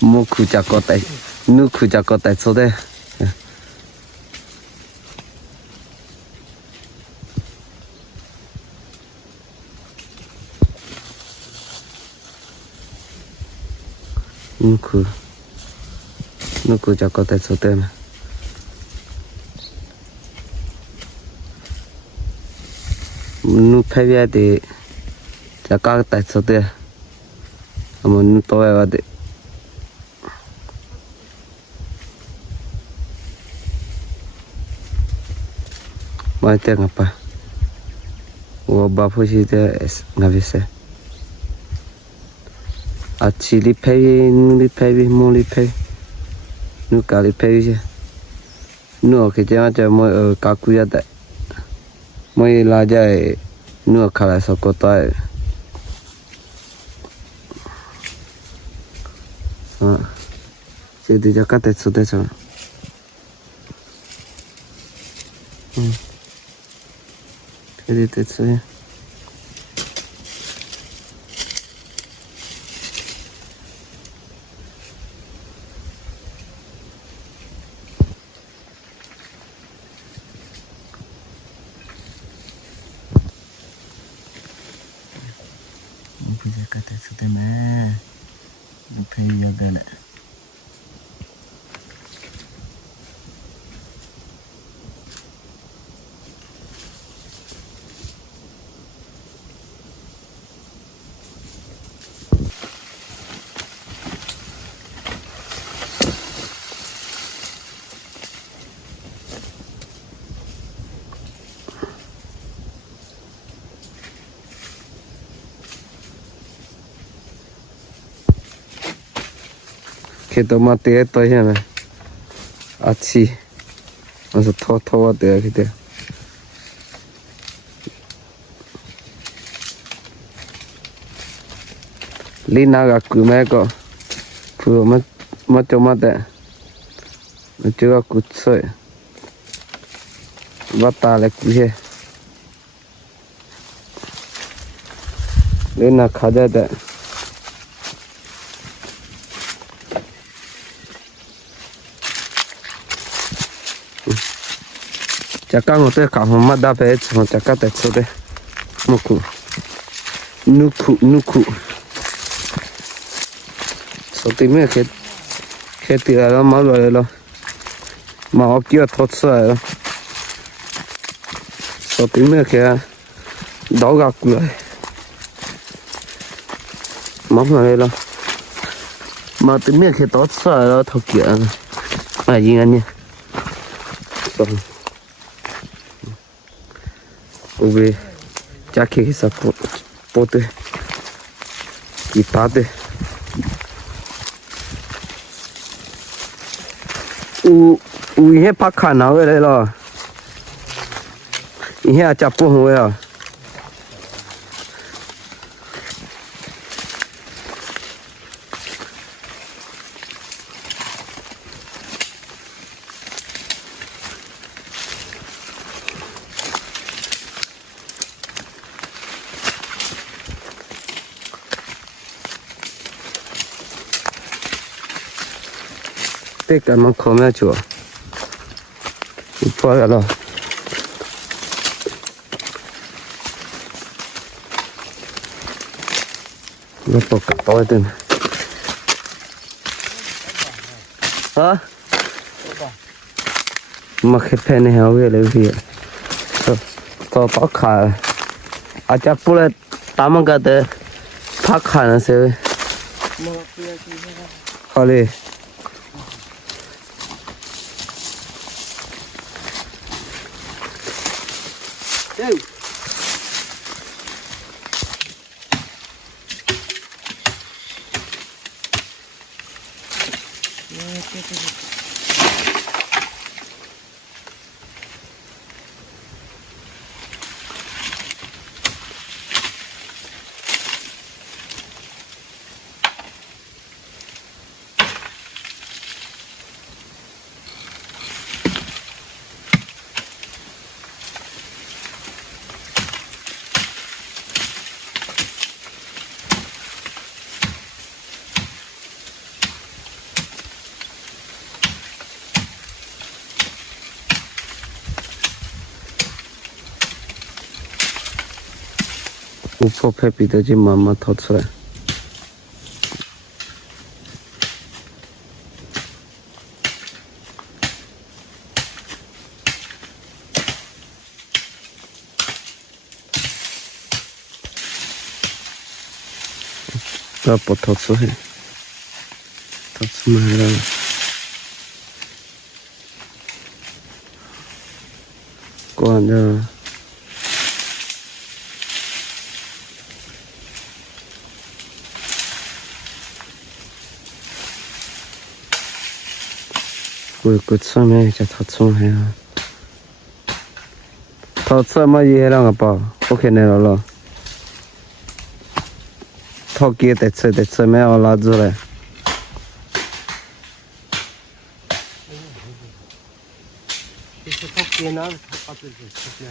mua khu chả có tại nu khu chả có tại số đây nu khu chả có tại số đây mà nu phải về thì chả có tại số đây mà nu tôi vào thì mai tiếng apa? Bapak sih dia nggak bisa. Aci lipai, mau lipai, nu kali lipai je. Nu kerja macam mau kaku ya tak, mau lajai nu kalau sokota. Jadi Jakarta sudah sana. Jadi itu saya. Punya kata sudah mah, apa yang ada? Kita mati itu ya na, aci, masa thau ada kita. Lina aku mereka, puluh macam ada, macam aku cuy, batal aku je. Lina kaja ada. Chắc ngồi tôi cảm thấy mắt đa về chúng chắc cả tại số đây nu cụ số tiền mấy cái tiền là máu rồi lo mà học kia thoát sợi rồi số tiền mấy cái đó gạt rồi máu rồi lo mà tiền mấy cái thoát sợi rồi thoát kia à gì anh nhỉ Ubi jaki kita pote kita deh ini pakai nawa le lo ini aja pohon ya这个们可没做，破了，我不搞多一点，啊？mà cái pen này hao về lấy gì? Có bóc khả, à chắc bữa nay tám cái đấy, phát khả nó sẽ, hao đi. 巫婆配彼得金妈妈掏出来。把布掏出来，掏出来了。关着。个上面就掏出来啊！掏出嘛也让个包，OK 那了。掏给得吃没有拿出来。这掏给拿把自己吃来。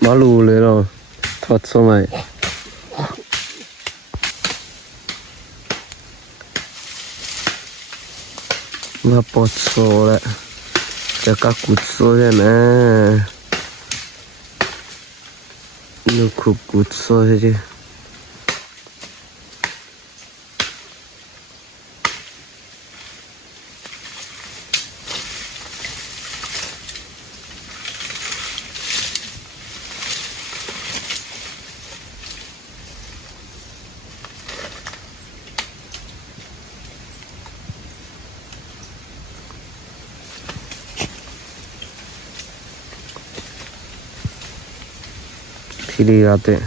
马路来了，掏出来。我包错了，这个骨头的呢，那骨头的这。霹雳拉队。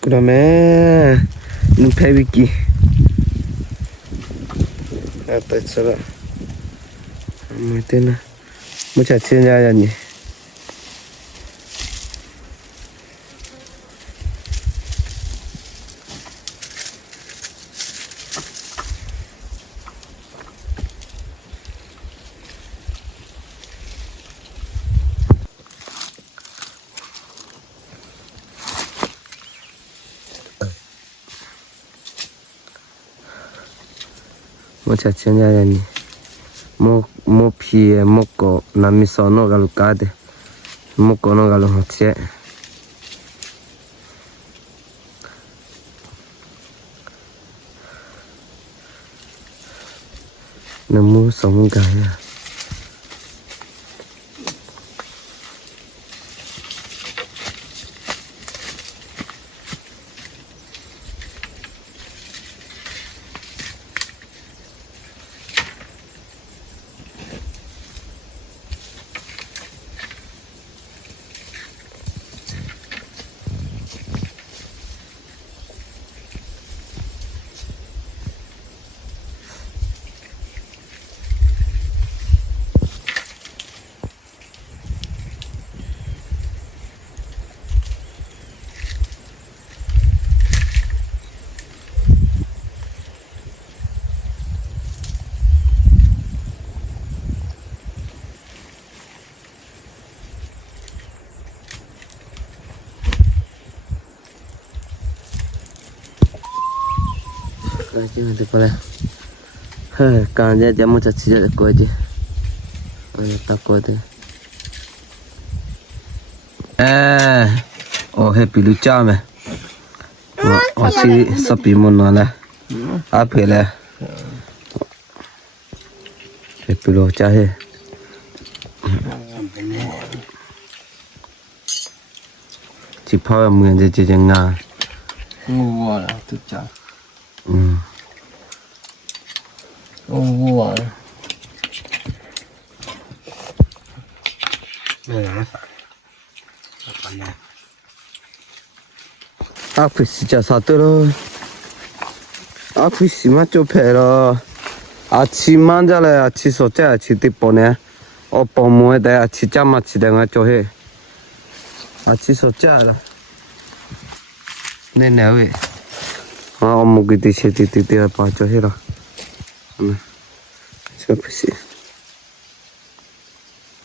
그러면 눈패비기 아빠 있어라 뭐 때나 뭐 자체냐니 뭐 자체냐니 뭐 피에 먹고 남이 써노 가로 가데 먹고 너 가로 하체 너무 성가야 chứ được rồi hơi càng ra chấm một chút xíu là coi chứ ta coi thế happy lu cha mà chỉ sắp bị mòn nó là phải là happy lu cha hết chỉ phao mượn chỉ ngà ngu à tự chả ừ ngu à phải 진짜 사들어 심한 좀 패러 아침만 잘해 아침 소자 아침 띠보네 뻔모에 대해 진짜 맛이 되는 저해 아침 소자라 네네 왜 어묵이 드시 빠져 해라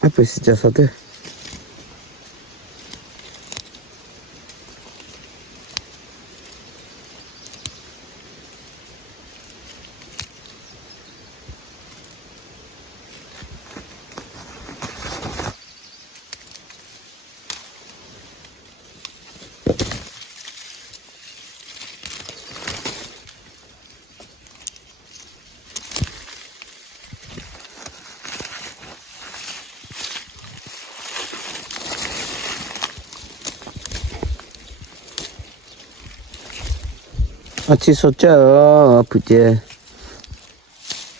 앞에 진짜 사들 아치 소자 아프지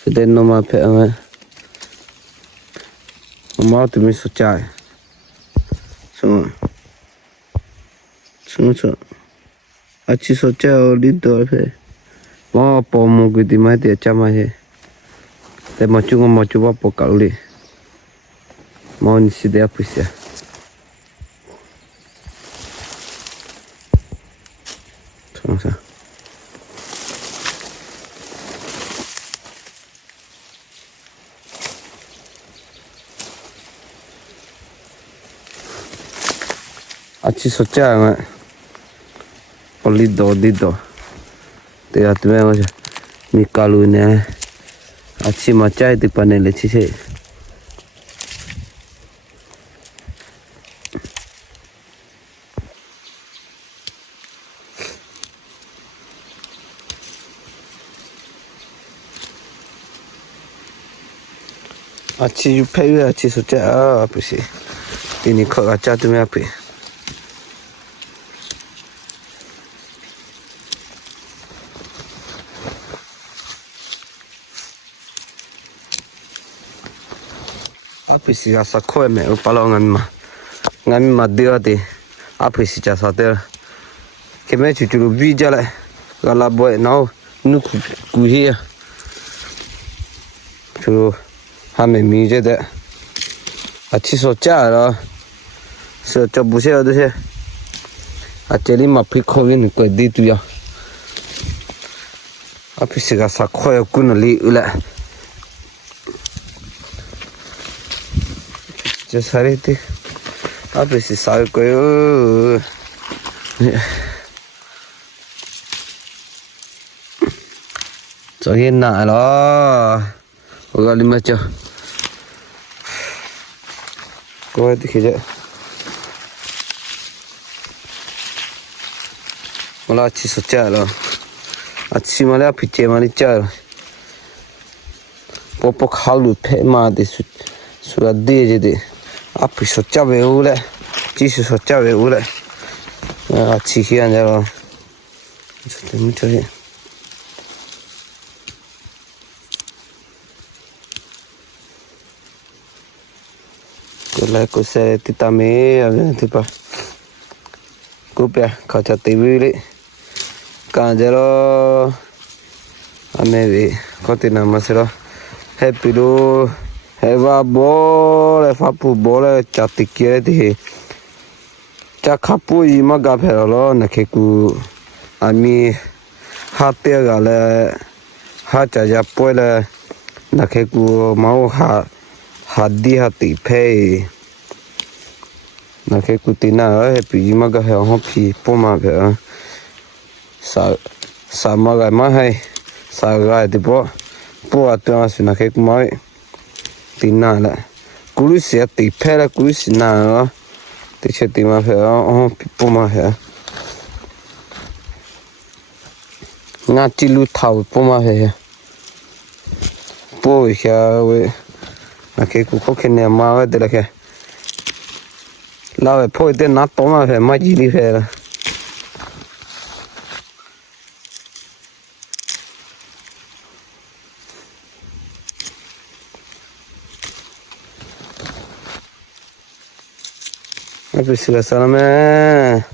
그때 놈 앞에 엄마 때문에 소자 송 아치 소자 어디도 앞에 뭐 뻔먹이 디마데 짜마해 때 맞추고 봐 볼까리 뭔 시대 앞이야 정상 아치 소자가 어디도 내가 뜨면 어제 미깔루네 아치 맞자에 뒷판에 치세 아치 유패유 아치 소자 아프시 이니 커가 짜두면 아프 앞에서 가서 코에면 오빠랑 ngắm đưa thì áp phải xịt sao thế cái mấy chú vi ra lại là bội nó nước cùi hia chú hai mấy mi thế đấy chỉ số cha rồi sợ cho bố xe thế chơi đi mà phải khâu viên cái đi tụi à áp phải xịt sao khâu cũng là lý lại cho sai đi 앞에 쌀 거요. 저기 나라. 어디 맞죠? 거기 되게. 몰라 아치 숫자로. 아침에 앞에 제만이 짜. 뽀뽀 칼로 패마데 수라 데제데. 앞에 숫자 외우래 지수 숫자 외우래 지희 아니라 저 때문에 저기 그래 그새 티타메 아니 티파 코페 카차 티비리 간제로 아메비 코티나 마세로 해피로 해봐 bố pháp phụ bố là chặt tiệt kia thì chắc khắp bụi mà gặp phải rồi là cái cụ ami hát tiêu gọi là hát chả chả bôi là cái cụ máu hạt đi hạt tỉ phê là cái cụ tí nào ấy bị mà gặp phải không bị bố mà phải sa mà cái mà hay Saga di po attua su na che mai tinala kulisi ti pera kulisi na ti c'è ti ma fa po ma fa na ti lu thau po ma fa po ya we na che ku che ne ma de la che la poi de na to ma fa ma ji li fa Apri la salame.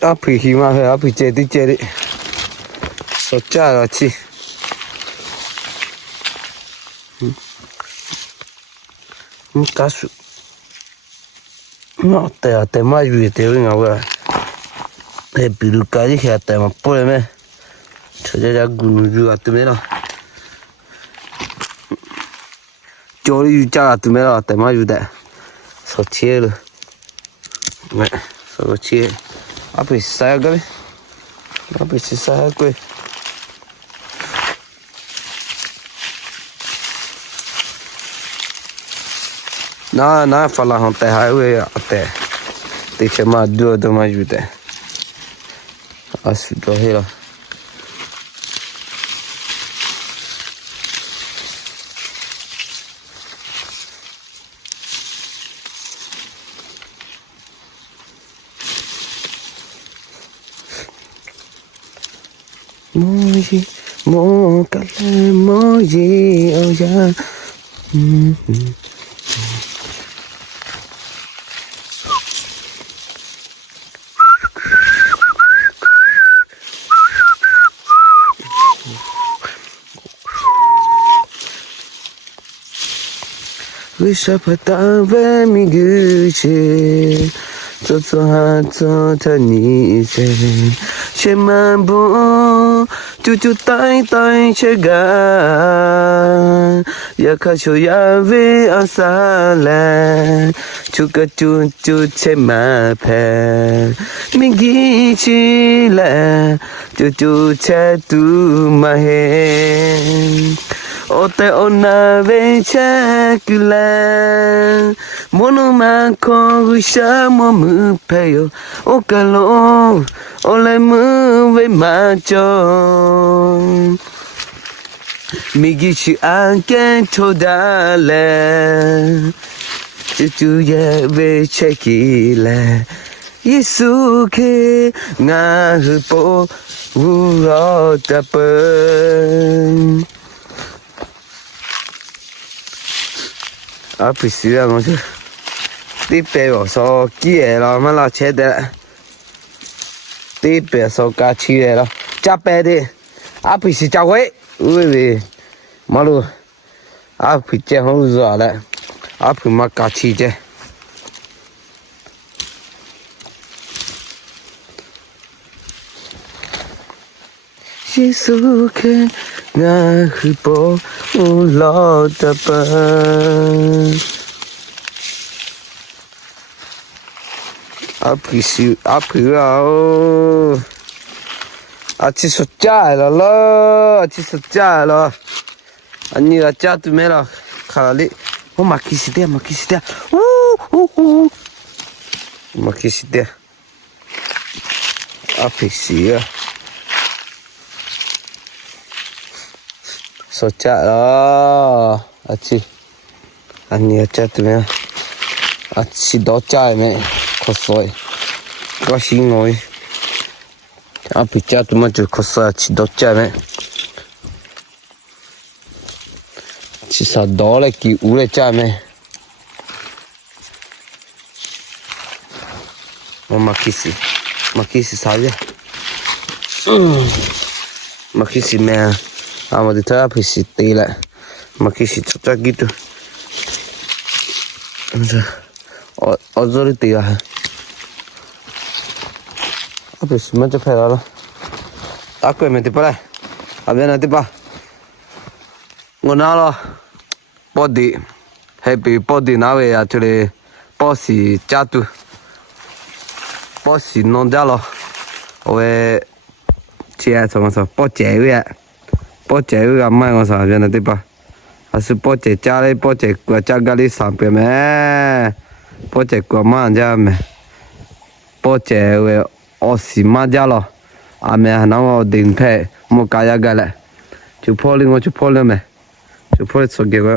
Apri hima hai apri cedi socha rachi kasu no te mai vi te vinga wa e piru kari ha te ma pole me choja ja gunu ju atmera chori ju cha atmera te mai ju da sochielo me sochi apri sa ga apri sa ko na fala hon te highway ate te chama do ma ju te as do hera Moji, mo kale moji, oh yeah. Wish I put down when me gucci. 做做哈做他你些，些漫步，就呆呆些个，也看出也为阿萨来，就个就些马拍，没记起来，就些杜马嘿。Ote ona vecha kula mono ma ko gusha mo mu peyo okalo ole mu ve ma cho migichi anke todale tu ye vecha kila yesu ke nga po uro tapen Apri sửa mà chứ tiếp bè so kia là mà là chết đấy tiếp bè so cá chi đấy đó chắp bè đi Apri sửa chào quấy ui vì mà luôn Apri chơi không rõ đấy Apri mà cá chi chơi Jesus can nga hipo lo tapan Apri ao Achi socha lo Achi socha lo Ani la cha tu me la Kali Oh makisitea Makisitea Apri sia Socha lo Achi Ani la cha tu me la Achi do cha me Kosoi Có xin ngồi Apri cha tu ma chu kosoi Achi do cha me Chỉ sợ đó là kiểu ú cha mẹ mà kisi mà khi xí sao vậy mà khi xí mẹ mà thì thôi phải xí tê lại mà khi xí cho chắc gitu ở rồi tê à phải xí mà cho phải rồi ta quên mình tiếp lại bên này tiếp ba ngon nào body happy body nào vậy à chơi bossy cha tu bossy non ra lo ôi chia xong rồi bỏ chè với mai ngon sao vậy này tiếp ba à sự bỏ chè cha đấy bỏ chè của cha cái đi sản phẩm mẹ bỏ chè của mai ra mẹ bỏ chè với ở xí mai ra lo à mẹ nó định thế một cái cái lại chụp phô lên chụp phô lên mẹ chụp phô số kia vậy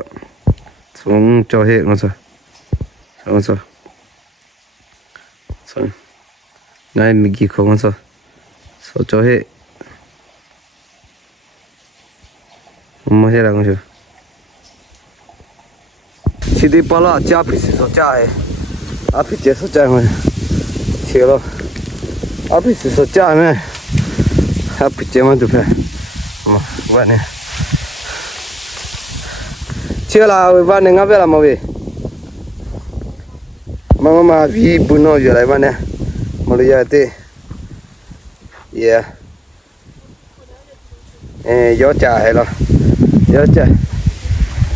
xuống cho hết ngon sao ngon sao xong này mình ghi không ngon sao số cho hết không hết là ngon chưa chỉ đi bao lâu cha phải số cha ấy à phải chế số cha mà chế lo à phải số cha mà à phải chế mà được phải mà vậy nè chế là vậy nè ngáp về làm gì mà vì bún nó giờ lại vậy nè mà bây giờ thì yeah gió chạy rồi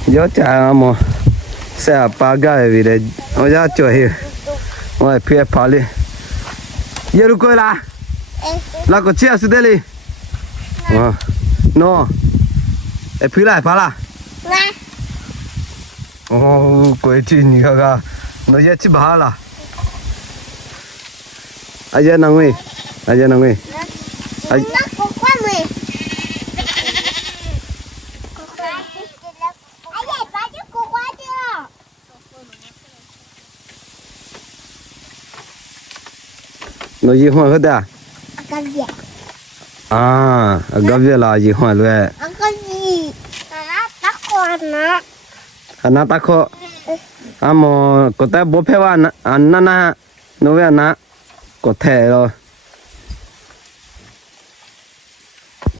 gió chạy mà xe ba cái vì đấy nó ra chơi ngoài phía phải đi giờ lúc coi là có chia sẻ đi no phía lại phải là coi chuyện gì cả nó giờ chỉ bảo là ai giờ năng người nó gì hoa hết à? À, gặp việc là gì hoa luôn? Nó tắc khó. À mà có thể bố phê vào anh na nó về anh có thể rồi.